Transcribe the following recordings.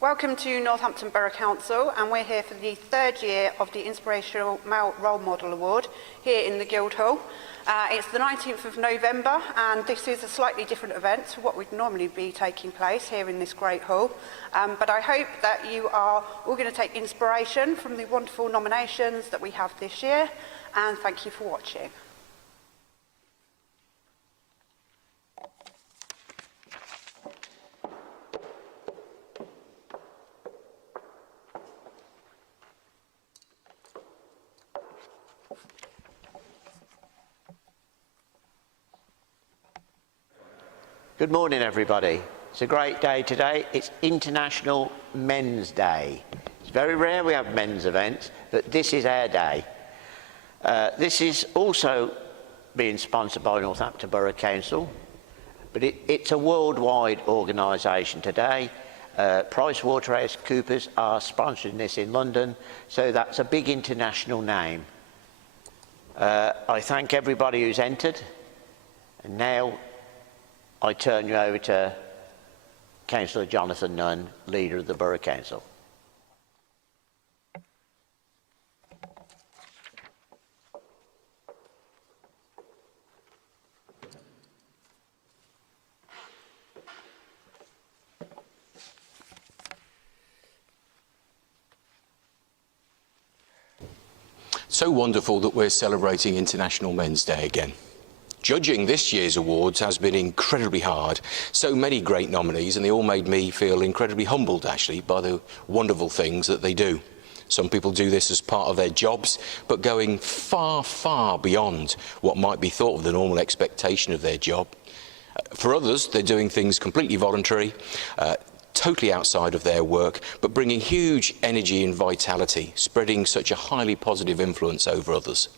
Welcome to Northampton Borough Council, and we're here for the third year of the Inspirational Male Role Model Award here in the Guildhall. It's the 19th of November, and this is a slightly different event to what would normally be taking place here in this great hall. But I hope that you are all going to take inspiration from the wonderful nominations that we have this year, and thank you for watching. Good morning, everybody. It's a great day today. It's International Men's Day. It's very rare we have men's events, but this is our day. This is also being sponsored by Northampton Borough Council, but it's a worldwide organisation today. PricewaterhouseCoopers are sponsoring this in London, so that's a big international name. I thank everybody who's entered, and now I turn you over to Councillor Jonathan Nunn, Leader of the Borough Council. So wonderful that we're celebrating International Men's Day again. Judging this year's awards has been incredibly hard. So many great nominees, and they all made me feel incredibly humbled, actually, by the wonderful things that they do. Some people do this as part of their jobs, but going far, far beyond what might be thought of the normal expectation of their job. For others, they're doing things completely voluntary, totally outside of their work, but bringing huge energy and vitality, spreading such a highly positive influence over others.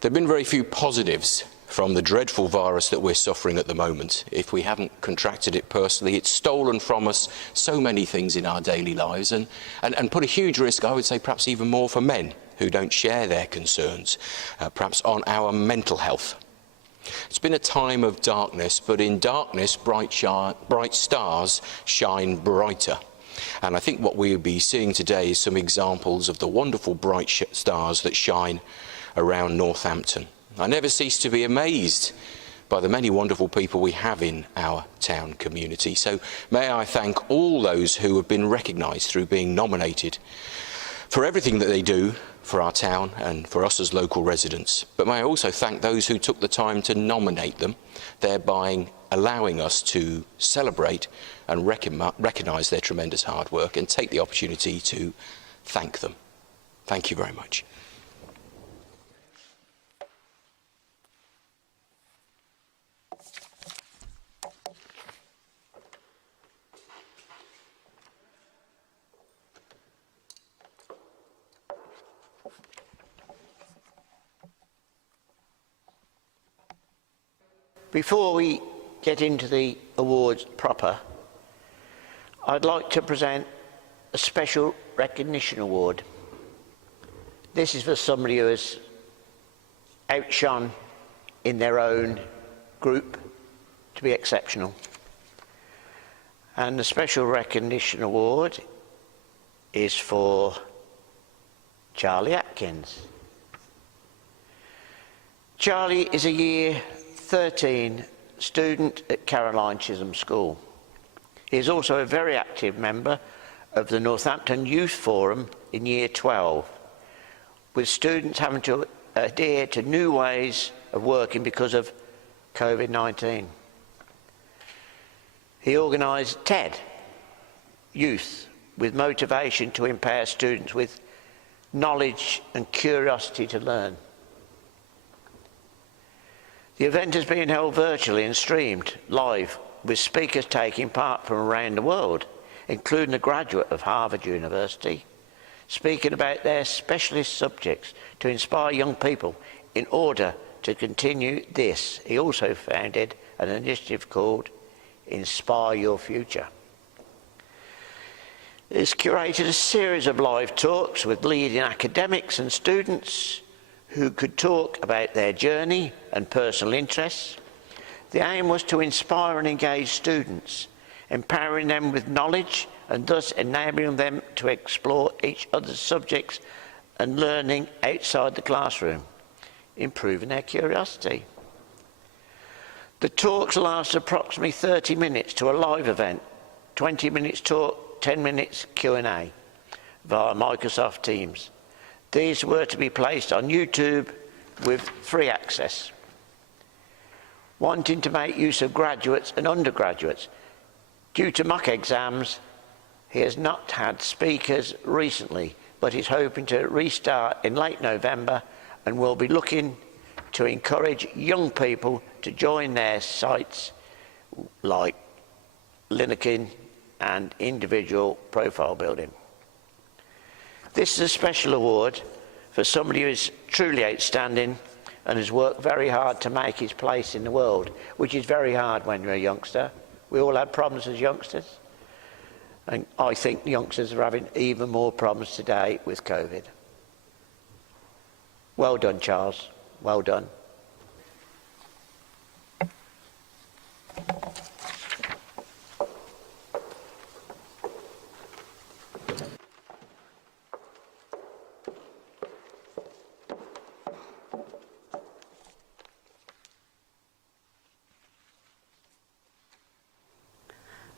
There have been very few positives from the dreadful virus that we're suffering at the moment. If we haven't contracted it personally, it's stolen from us so many things in our daily lives and put a huge risk, I would say perhaps even more for men who don't share their concerns, perhaps on our mental health. It's been a time of darkness, but in darkness, bright stars shine brighter. And I think what we'll be seeing today is some examples of the wonderful bright stars that shine around Northampton. I never cease to be amazed by the many wonderful people we have in our town community. So may I thank all those who have been recognised through being nominated for everything that they do for our town and for us as local residents. But may I also thank those who took the time to nominate them, thereby allowing us to celebrate and recognise their tremendous hard work and take the opportunity to thank them. Thank you very much. Before we get into the awards proper, I'd like to present a special recognition award. This is for somebody who has outshone in their own group to be exceptional. And the special recognition award is for Charlie Atkins. Charlie is a year 13 student at Caroline Chisholm School. He is also a very active member of the Northampton Youth Forum in year 12, with students having to adhere to new ways of working because of COVID-19. He organised TED Youth with motivation to empower students with knowledge and curiosity to learn. The event is being held virtually and streamed live, with speakers taking part from around the world, including a graduate of Harvard University, speaking about their specialist subjects to inspire young people in order to continue this. He also founded an initiative called Inspire Your Future. He's curated a series of live talks with leading academics and students who could talk about their journey and personal interests. The aim was to inspire and engage students empowering them with knowledge and thus enabling them to explore each other's subjects and learning outside the classroom, improving their curiosity. The talks last approximately 30 minutes to a live event, 20 minutes talk, 10 minutes Q&A via Microsoft Teams. These were to be placed on YouTube with free access. Wanting to make use of graduates and undergraduates, due to mock exams, he has not had speakers recently, but is hoping to restart in late November and will be looking to encourage young people to join their sites like LinkedIn and individual profile building. This is a special award for somebody who is truly outstanding and has worked very hard to make his place in the world, which is very hard when you're a youngster. We all had problems as youngsters, and I think the youngsters are having even more problems today with COVID. Well done, Charles. Well done.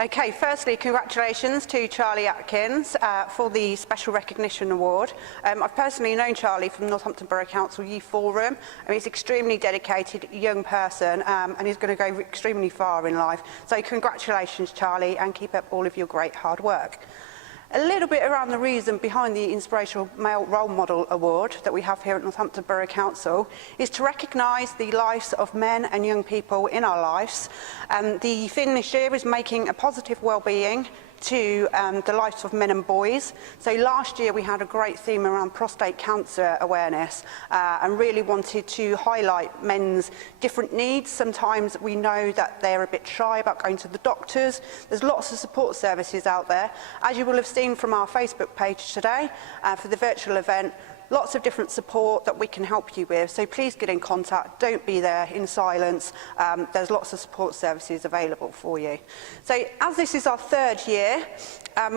Okay, firstly, congratulations to Charlie Atkins for the Special Recognition Award. I've personally known Charlie from Northampton Borough Council Youth Forum, and he's an extremely dedicated young person, and he's going to go extremely far in life. So congratulations, Charlie, and keep up all of your great hard work. A little bit around the reason behind the Inspirational Male Role Model Award that we have here at Northampton Borough Council is to recognise the lives of men and young people in our lives. The theme this year is making a positive well-being to the lives of men and boys. So last year we had a great theme around prostate cancer awareness and really wanted to highlight men's different needs. Sometimes we know that they're a bit shy about going to the doctors. There's lots of support services out there. As you will have seen from our Facebook page today for the virtual event, lots of different support that we can help you with. So please get in contact. Don't be there in silence. There's lots of support services available for you. So as this is our third year,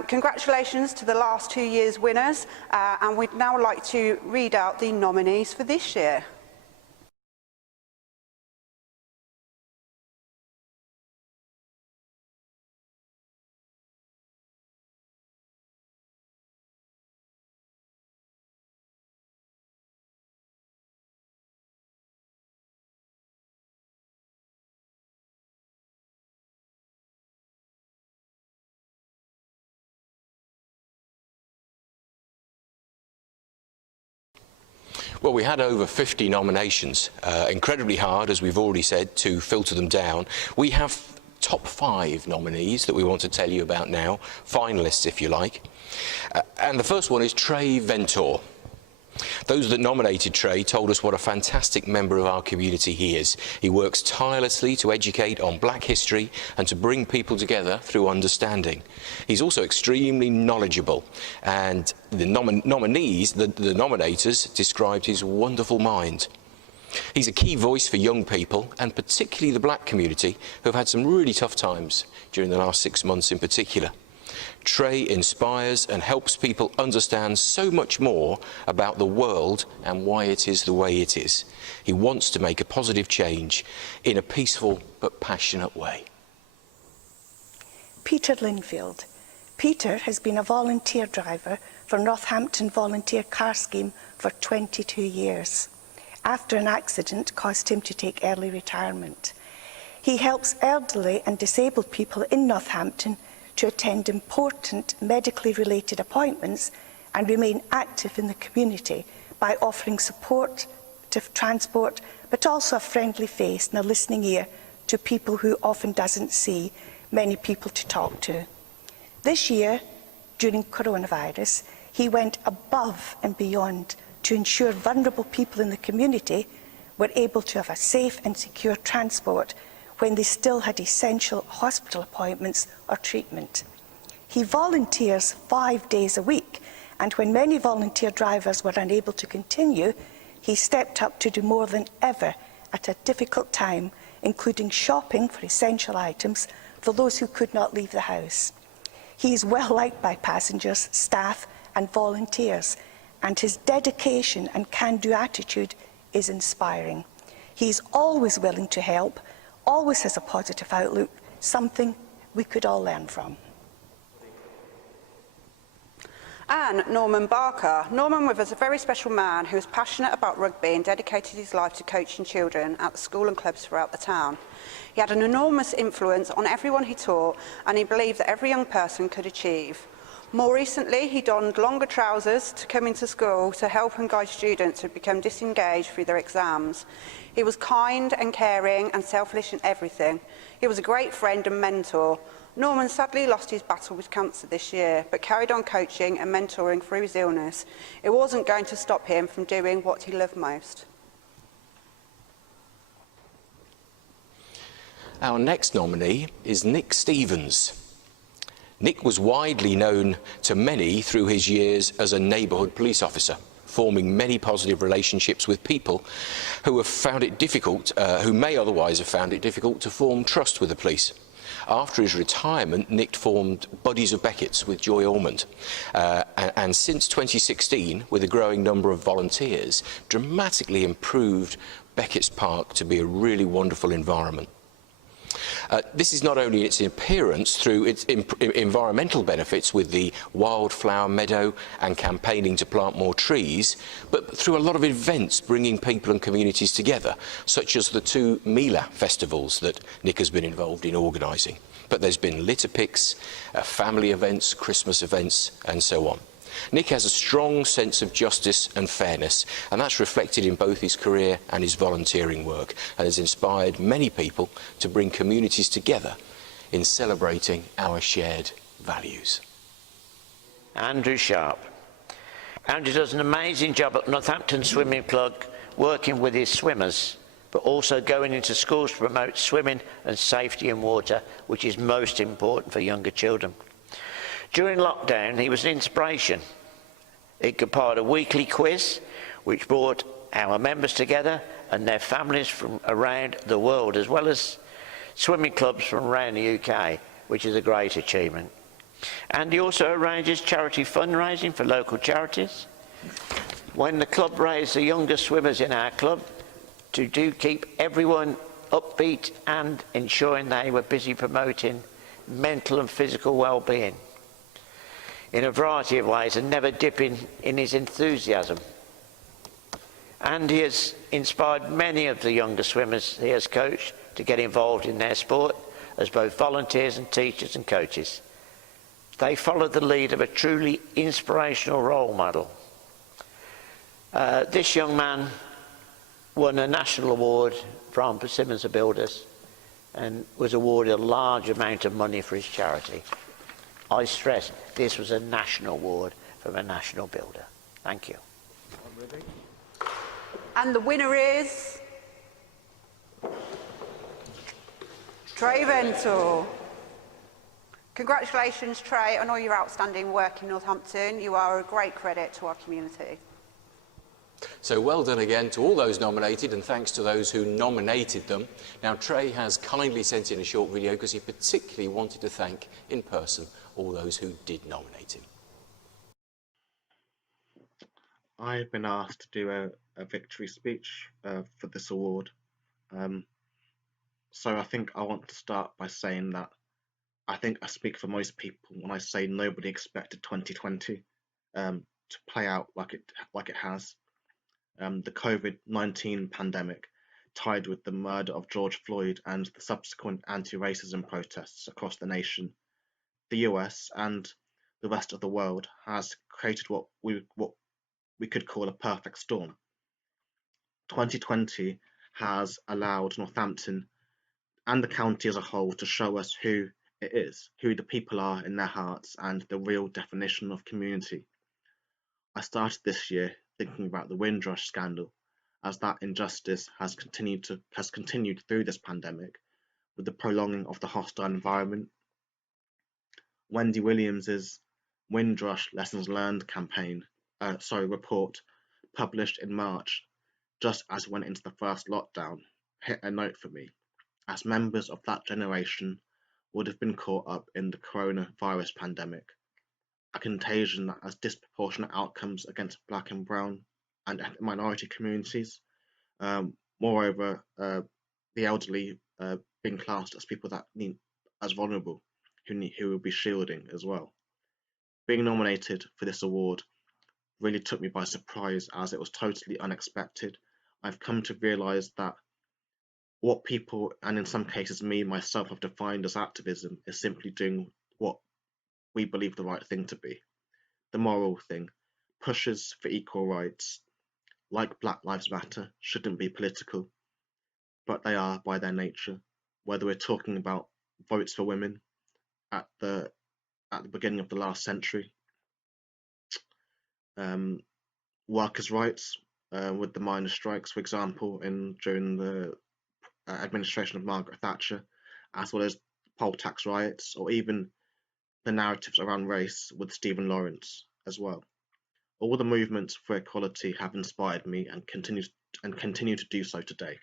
congratulations to the last 2 years' winners. And we'd now like to read out the nominees for this year. Well, we had over 50 nominations. Incredibly hard, as we've already said, to filter them down. We have top 5 nominees that we want to tell you about now, finalists if you like. And the first one is Trey Ventor. Those that nominated Trey told us what a fantastic member of our community he is. He works tirelessly to educate on Black history and to bring people together through understanding. He's also extremely knowledgeable, and the nominees, the nominators, described his wonderful mind. He's a key voice for young people, and particularly the Black community, who have had some really tough times during the last 6 months in particular. Trey inspires and helps people understand so much more about the world and why it is the way it is. He wants to make a positive change in a peaceful but passionate way. Peter Linfield. Peter has been a volunteer driver for Northampton Volunteer Car Scheme for 22 years. After an accident caused him to take early retirement. He helps elderly and disabled people in Northampton to attend important medically related appointments and remain active in the community by offering support to transport, but also a friendly face and a listening ear to people who often doesn't see many people to talk to. This year, during coronavirus, he went above and beyond to ensure vulnerable people in the community were able to have a safe and secure transport when they still had essential hospital appointments or treatment. He volunteers 5 days a week, and when many volunteer drivers were unable to continue, he stepped up to do more than ever at a difficult time, including shopping for essential items, for those who could not leave the house. He is well liked by passengers, staff and volunteers, and his dedication and can-do attitude is inspiring. He is always willing to help, always has a positive outlook, something we could all learn from. And Norman Barker. Norman was a very special man who was passionate about rugby and dedicated his life to coaching children at the school and clubs throughout the town. He had an enormous influence on everyone he taught, and he believed that every young person could achieve. More recently, he donned longer trousers to come into school to help and guide students who had become disengaged through their exams. He was kind and caring and selfless in everything. He was a great friend and mentor. Norman sadly lost his battle with cancer this year, but carried on coaching and mentoring through his illness. It wasn't going to stop him from doing what he loved most. Our next nominee is Nick Stevens. Nick was widely known to many through his years as a neighbourhood police officer, forming many positive relationships with people who have found it difficult, who may otherwise have found it difficult to form trust with the police. After his retirement, Nick formed Buddies of Beckett's with Joy Ormond, and since 2016, with a growing number of volunteers, dramatically improved Beckett's Park to be a really wonderful environment. This is not only its appearance through its environmental benefits with the wildflower meadow and campaigning to plant more trees, but through a lot of events bringing people and communities together, such as the 2 Mila festivals that Nick has been involved in organising. But there's been litter picks, family events, Christmas events and so on. Nick has a strong sense of justice and fairness, and that's reflected in both his career and his volunteering work, and has inspired many people to bring communities together in celebrating our shared values. Andrew Sharp. Andrew does an amazing job at Northampton Swimming Club, working with his swimmers, but also going into schools to promote swimming and safety in water, which is most important for younger children. During lockdown, he was an inspiration. He compiled a weekly quiz which brought our members together and their families from around the world, as well as swimming clubs from around the UK, which is a great achievement. And he also arranges charity fundraising for local charities. When the club raised the younger swimmers in our club to keep everyone upbeat and ensuring they were busy promoting mental and physical well-being in a variety of ways, and never dipping in his enthusiasm. And he has inspired many of the younger swimmers he has coached to get involved in their sport as both volunteers and teachers and coaches. They follow the lead of a truly inspirational role model. This young man won a national award from Persimmons Builders and was awarded a large amount of money for his charity. I stress, this was a national award from a national builder. Thank you. And the winner is Trey Ventle. Congratulations, Trey, on all your outstanding work in Northampton. You are a great credit to our community. So well done again to all those nominated, and thanks to those who nominated them. Now, Trey has kindly sent in a short video because he particularly wanted to thank in person all those who did nominate him. I've been asked to do a victory speech for this award. So I think I want to start by saying that I think I speak for most people when I say nobody expected 2020 to play out like it has. The COVID-19 pandemic, tied with the murder of George Floyd and the subsequent anti-racism protests across the nation, the US and the rest of the world, has created what we could call a perfect storm. 2020 has allowed Northampton and the county as a whole to show us who it is, who the people are in their hearts, and the real definition of community. I started this year thinking about the Windrush scandal, as that injustice has continued through this pandemic with the prolonging of the hostile environment. Wendy Williams's Windrush Lessons Learned report, published in March, just as we went into the first lockdown, hit a note for me. As members of that generation, would have been caught up in the coronavirus pandemic, a contagion that has disproportionate outcomes against black and brown and ethnic minority communities. Moreover, the elderly being classed as people that need as vulnerable, who will be shielding as well. Being nominated for this award really took me by surprise as it was totally unexpected. I've come to realise that what people, and in some cases me myself, have defined as activism is simply doing what we believe the right thing to be, the moral thing. Pushes for equal rights, like Black Lives Matter, shouldn't be political, but they are by their nature. Whether we're talking about votes for women at the beginning of the last century, um, workers' rights with the miners' strikes, for example, during the administration of Margaret Thatcher, as well as poll tax riots, or even the narratives around race with Stephen Lawrence as well. All the movements for equality have inspired me and continue to do so today,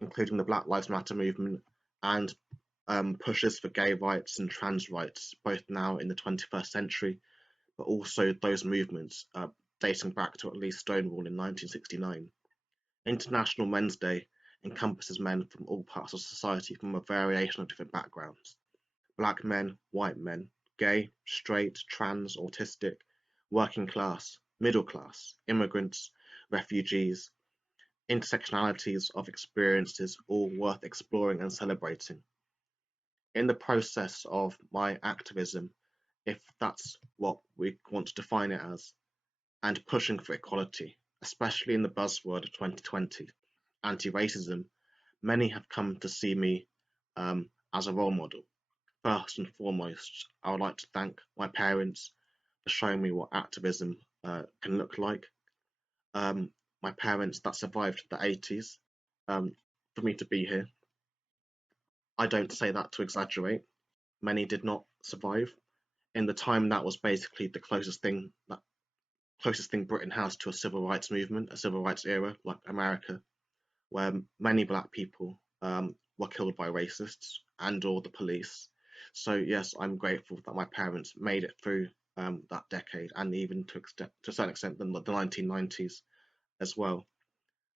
including the Black Lives Matter movement and pushes for gay rights and trans rights, both now in the 21st century, but also those movements dating back to at least Stonewall in 1969. International Men's Day encompasses men from all parts of society from a variation of different backgrounds. Black men, white men, gay, straight, trans, autistic, working class, middle class, immigrants, refugees, intersectionalities of experiences, all worth exploring and celebrating. In the process of my activism, if that's what we want to define it as, and pushing for equality, especially in the buzzword of 2020, anti-racism, many have come to see me as a role model. First and foremost, I would like to thank my parents for showing me what activism can look like. My parents that survived the 80s, for me to be here. I don't say that to exaggerate. Many did not survive. In the time that was basically the closest thing Britain has to a civil rights movement, a civil rights era, like America, where many black people were killed by racists and or the police. So yes, I'm grateful that my parents made it through that decade, and even to a certain extent the 1990s as well.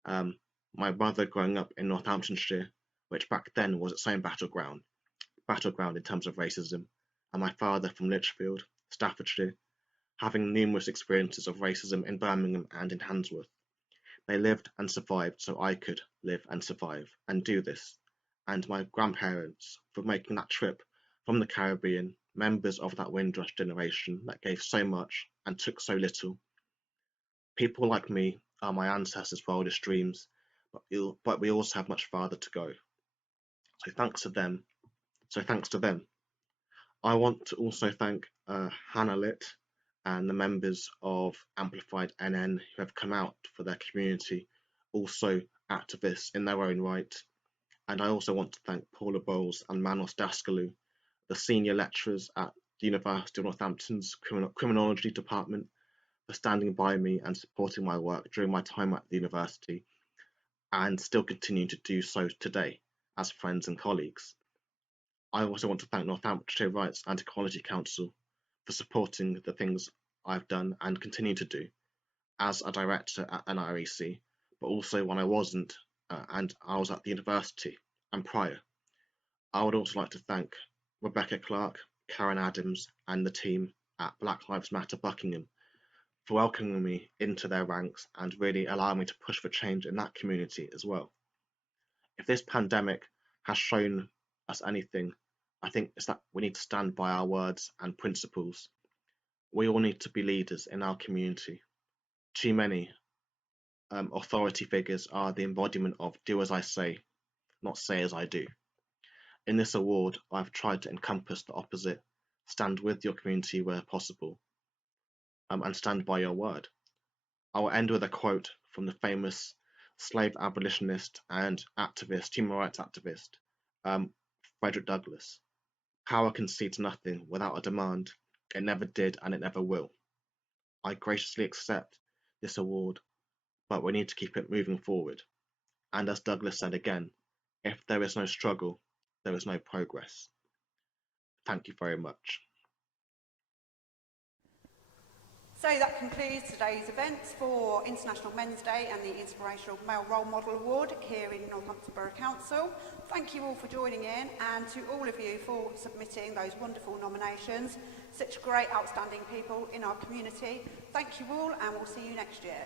My brother growing up in Northamptonshire, which back then was its own battleground in terms of racism, and my father from Lichfield, Staffordshire, having numerous experiences of racism in Birmingham and in Handsworth. They lived and survived so I could live and survive and do this. And my grandparents for making that trip from the Caribbean, members of that Windrush generation that gave so much and took so little. People like me are my ancestors' wildest dreams, but we also have much farther to go. So thanks to them. I want to also thank Hannah Litt and the members of Amplified NN who have come out for their community, also activists in their own right. And I also want to thank Paula Bowles and Manos Daskalou, the senior lecturers at the University of Northampton's Criminology Department, for standing by me and supporting my work during my time at the university, and still continue to do so today as friends and colleagues. I also want to thank Northamptonshire Rights and Equality Council for supporting the things I've done and continue to do as a director at NIREC, but also when I wasn't and I was at the university and prior. I would also like to thank Rebecca Clark, Karen Adams and the team at Black Lives Matter Buckingham for welcoming me into their ranks and really allowing me to push for change in that community as well. If this pandemic has shown us anything, I think it's that we need to stand by our words and principles. We all need to be leaders in our community. Too many authority figures are the embodiment of do as I say, not say as I do. In this award, I've tried to encompass the opposite, stand with your community where possible, and stand by your word. I will end with a quote from the famous slave abolitionist and activist, human rights activist, Frederick Douglass. Power concedes nothing without a demand. It never did and it never will. I graciously accept this award, but we need to keep it moving forward. And as Douglass said again, if there is no struggle, there is no progress. Thank you very much. So that concludes today's events for International Men's Day and the Inspirational Male Role Model Award here in Northampton Borough Council. Thank you all for joining in, and to all of you for submitting those wonderful nominations. Such great outstanding people in our community. Thank you all, and we'll see you next year.